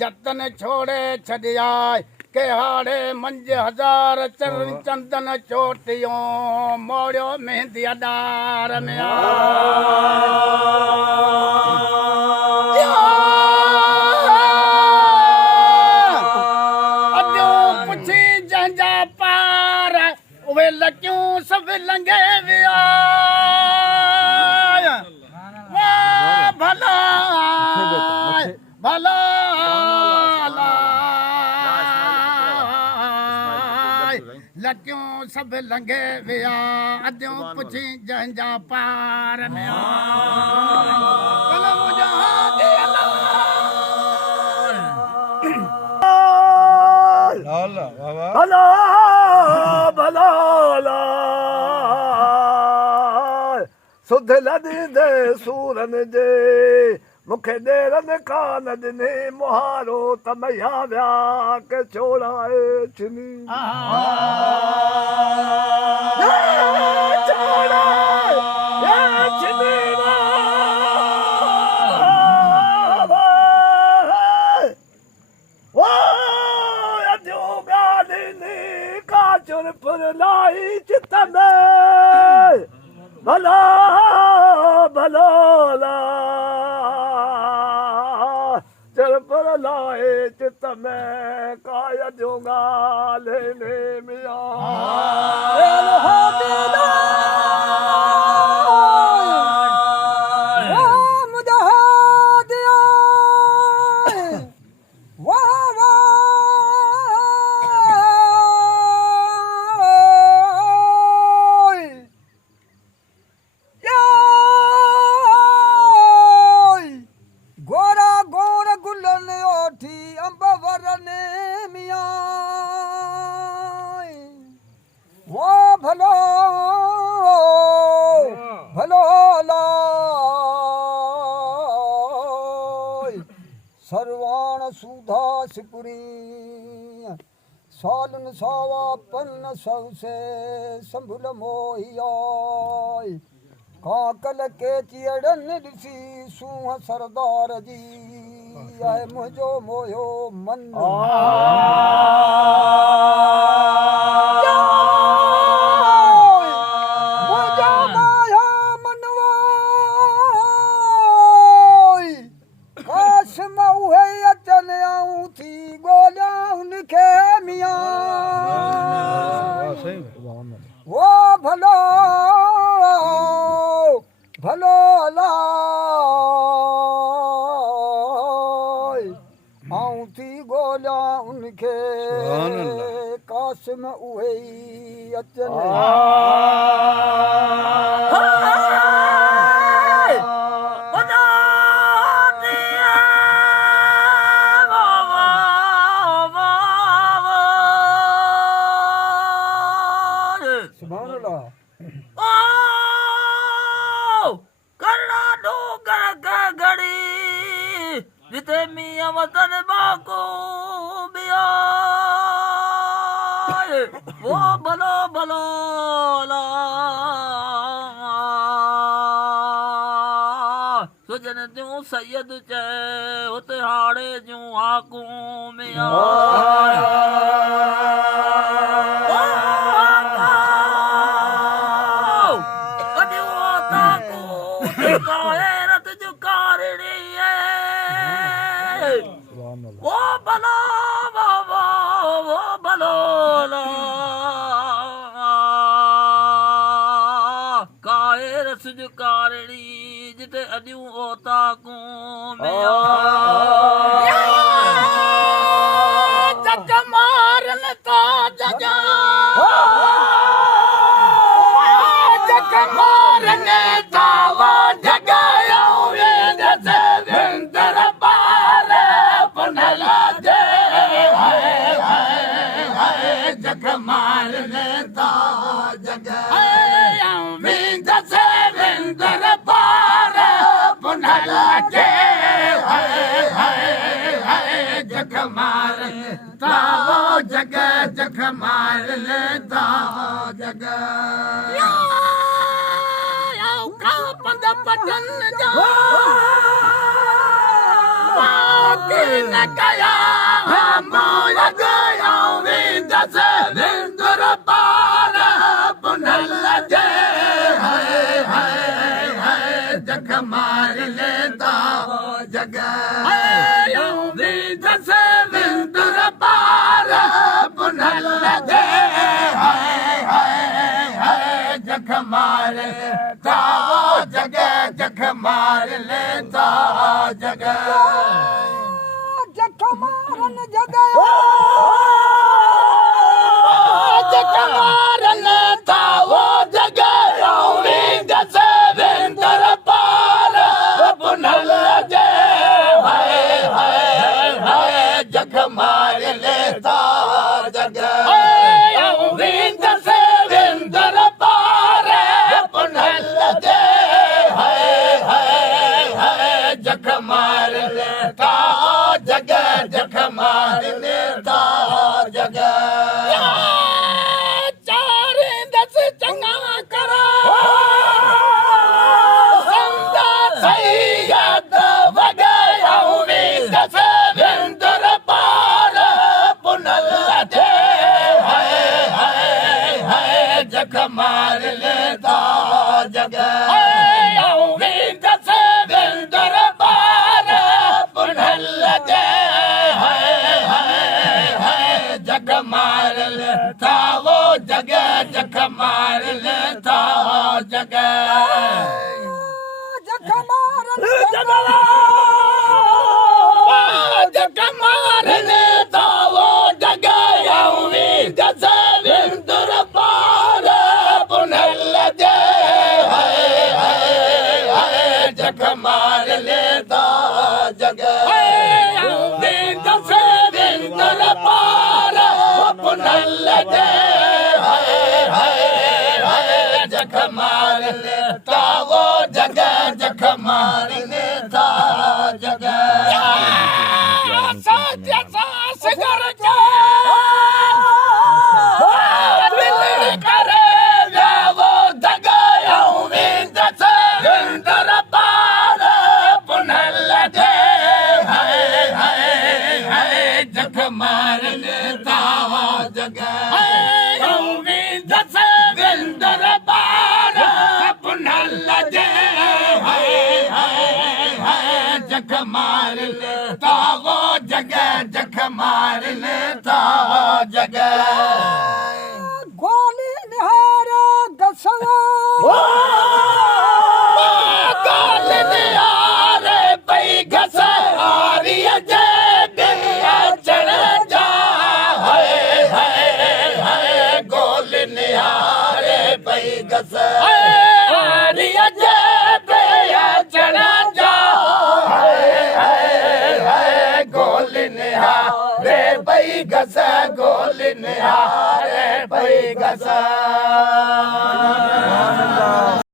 जतन छोड़े छड़ियाय के हाड़े मंज हजार चरण चंदन चोटियों मोड़ियो मेहंदी अडार में अजो पुछी जंजा पार वे लक्यों सब लंगे विया वाह भला भला लक्यों सब लंघे विया अद्यों पुछी जंजा पार में भला भला सुध लदे सूरन जे मुखे देरन कान दिने मुहारो तमया व्या के छोड़ाए छिनी लाई चित में भला भला चल पर लाए चित में काय दूंगा लेने मिया सर्वाण सुधा सिपुरी सालन सावा पन्न सबसे संभुल मोहियाय काकल के चियड़न ऋषि सूह सरदार जी आए मुझो मोयो मन वो भलो भलो आऊं थी गोला उनके कासिम उहे अचन जिते मियां वतन बाको बिया वो भलो भलो ला सुजन जूं सैयद चे उते हाड़े जूं आकू मिया वो भलो वो भलो काए रस जो कारणी जिते अॾियूं ओता को जग मारन ता जगा जग मारन ता वा जगायो वेंदस वेंदर पार पनला जे हाय हाय जख मारने ता जगह विंदस विंदर पार पन्हल जे जख मारने ता वो जगह जख मारने ता जगह पंद बटन जा न कया मोर गया विंदस विंदर पार पन्हल जे जख मार लेता जगह विंदस विंदर पार पन्हल जे जख मार लेता जगह जख मार लेता जगह जख मारन जगह जख मारन था वो जगह विंदस विंदर पार पन्हल जे जख मार लेता जगह विंदस विंदर पार पन्हल जे जख मार लेता जगह जख मार लेता जगह चार दस चंगा करा संदा सैयद वगया विंदस विंदर पार पन्हल जे जख मार लेता जगह विंदस विंदर पार पन्हल जे जख मार लेता वो जगह जख मार लेता जगह जख मार जख मार लेता वो जगह विंदस विंदर पार पन्हल जे जख मार लेता जगह विंदस विंदर पार पन्हल जे जख मार लेता वो जगह जख मार लेता जगह सत्य सास घर जा दिल करे वो जगह विंदस विंदर पार पन्हल जे जख मार लेता जगह विंदस विंदर पार पन्हल जे जख मार लेता वो जगह जख मार लेता जगह गोली निहार गसवा गोली निहार पई घसारी जे बिया चढ़ जा गोली निहार पई घसारी जे बिया चढ़ जा गोली निहार पई घस गोली निहार पई घस